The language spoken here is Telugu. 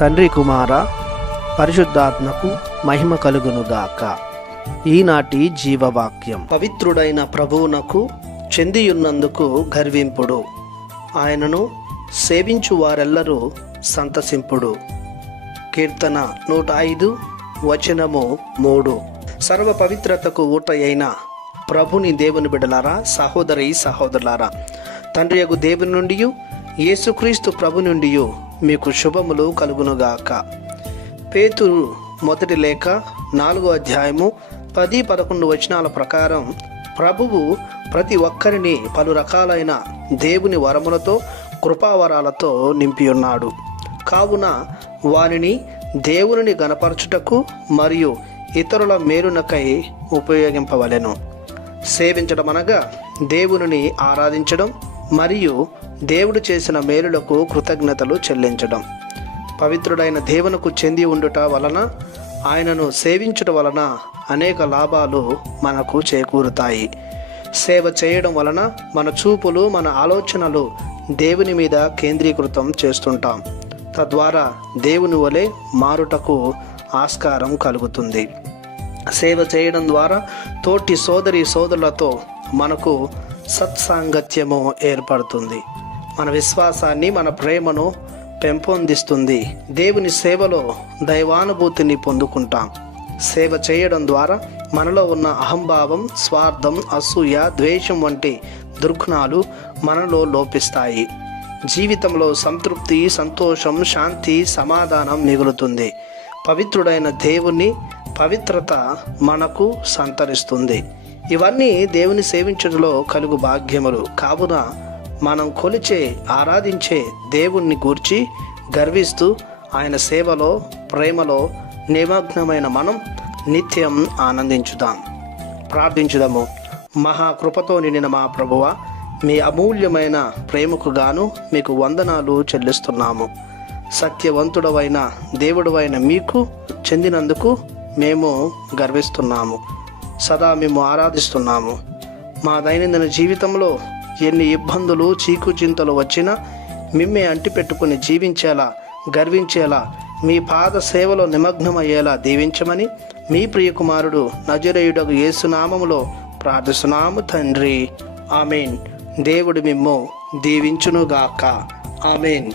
తండ్రి కుమార పరిశుద్ధాత్మకు మహిమ కలుగునుగాక. ఈనాటి జీవవాక్యం. పవిత్రుడైన ప్రభువునకు చెందియున్నందుకు గర్వింపుడు, ఆయనను సేవించు వారెల్లరూ సంతసింపుడు. కీర్తన 105 వచనము 3. సర్వ పవిత్రతకు ఊట అయిన ప్రభుని దేవుని బిడ్డలారా, సహోదరి సహోదరులారా, తండ్రియగు దేవుని నుండి యేసుక్రీస్తు ప్రభు నుండి మీకు శుభములు కలుగునుగాక. పేతురు మొదటి లేఖ 4వ అధ్యాయము 10-11 వచనాల ప్రకారం ప్రభువు ప్రతి ఒక్కరిని పలు రకాలైన దేవుని వరములతో కృపావరాలతో నింపి ఉన్నాడు. కావున వారిని దేవుని గణపరచుటకు మరియు ఇతరుల మేలునకై ఉపయోగింపవలెను. సేవించడం అనగా దేవుని ఆరాధించడం మరియు దేవుడు చేసిన మేలులకు కృతజ్ఞతలు చెల్లించడం. పవిత్రుడైన దేవునికి చెంది ఉండుట వలన, ఆయనను సేవించుట వలన అనేక లాభాలు మనకు చేకూరుతాయి. సేవ చేయడం వలన మన చూపులు, మన ఆలోచనలు దేవుని మీద కేంద్రీకృతం చేస్తుంటాం. తద్వారా దేవుని వలె మారుటకు ఆస్కారం కలుగుతుంది. సేవ చేయడం ద్వారా తోటి సోదరి సోదరులతో మనకు సత్సాంగత్యము ఏర్పడుతుంది. మన విశ్వాసాన్ని, మన ప్రేమను పెంపొందిస్తుంది. దేవుని సేవలో దైవానుభూతిని పొందుకుంటాం. సేవ చేయడం ద్వారా మనలో ఉన్న అహంభావం, స్వార్థం, అసూయ, ద్వేషం వంటి దుర్గుణాలు మనలో లోపిస్తాయి. జీవితంలో సంతృప్తి, సంతోషం, శాంతి, సమాధానం మిగులుతుంది. పవిత్రుడైన దేవుని పవిత్రత మనకు సంతరిస్తుంది. ఇవన్నీ దేవుని సేవించడంలో కలుగు భాగ్యములు. కావున మనం కొలిచే, ఆరాధించే దేవుణ్ణి గూర్చి గర్విస్తూ ఆయన సేవలో, ప్రేమలో నిమగ్నమైన మనం నిత్యం ఆనందించుదాం. ప్రార్థించుదాము. మహాకృపతో నిండిన మా ప్రభువా, మీ అమూల్యమైన ప్రేమకు గాను మీకు వందనాలు చెల్లిస్తున్నాము. సత్యవంతుడవైన దేవుడవైన మీకు చెందినందుకు మేము గర్విస్తున్నాము. సదా మేము ఆరాధిస్తున్నాము. మా దైనందిన జీవితంలో ఎన్ని ఇబ్బందులు, చీకుచింతలు వచ్చినా మిమ్మే అంటిపెట్టుకుని జీవించేలా, గర్వించేలా, మీ పాద సేవలో నిమగ్నమయ్యేలా దీవించమని మీ ప్రియకుమారుడు నజరేయుడగు యేసునామములో ప్రార్థిస్తున్నాము తండ్రి. ఆమేన్. దేవుడు మిమ్ము దీవించునుగాక. ఆమేన్.